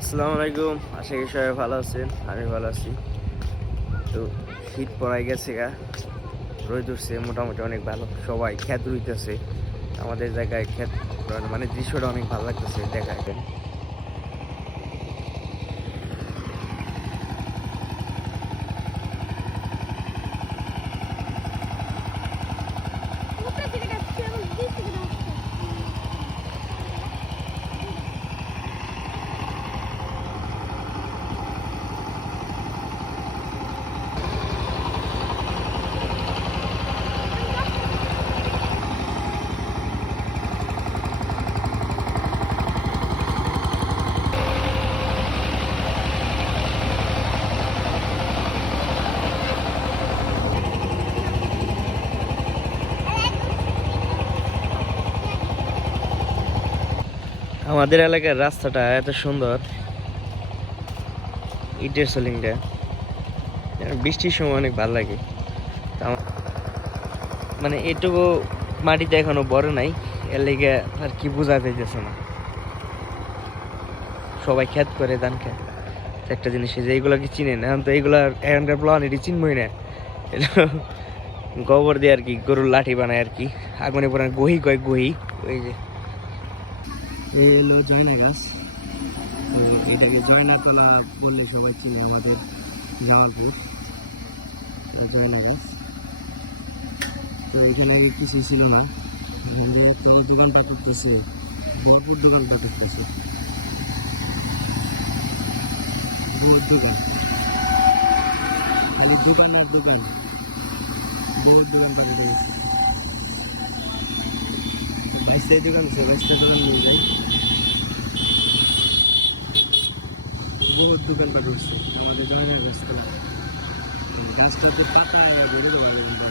আসসালামু আলাইকুম, আশা করি সবাই ভালো আছেন। আমি ভালো আছি। তো শীত পড়াই গেছে গা, রোদ উঠছে মোটামুটি অনেক ভালো। সবাই ক্ষেত রুইতেছে আমাদের জায়গায়, ক্ষেত মানে দৃশ্যটা অনেক ভালো লাগতেছে দেখায়। আমাদের এলাকার রাস্তাটা এত সুন্দর, ইটের সোলিংটা বৃষ্টির সময় অনেক ভালো লাগে। মানে এটুকু মাটিতে এখনো বড় নাই, এর লেগে আর কি বোঝা যাইতেছে না। সবাই ক্ষেত করে, ধান খেত একটা জিনিস যে এইগুলো কি চিনেন, এখন তো এইগুলা এখনকার প্লান এটি চিনবই না। গোবর দিয়ে আর কি গরুর লাঠি বানায় আর কি, আগুনে পরে গহি কয় গহি। ওই যে এই হলো জয়না গাছ, তো এটাকে জয়নাতলা বললে সবাই চিনে আমাদের জামালপুর। জয়না গাছ, তো এখানে আগে কিছু ছিল না, এখানে তো দোকানপাট করতেছে, ভরপুর দোকানপাট করতেছে, বহুত দোকান, খালি দোকান আর দোকান, বহুত দোকানপাট উঠে গেছে। বাইশটাই দোকান আছে, বাইশটা দোকান নিয়ে যায়, বহুত দোকানপাট উঠছে আমাদের জয়না গাছতলা। গাছটাতে পাতা বেরোতে পারবে কিন্তু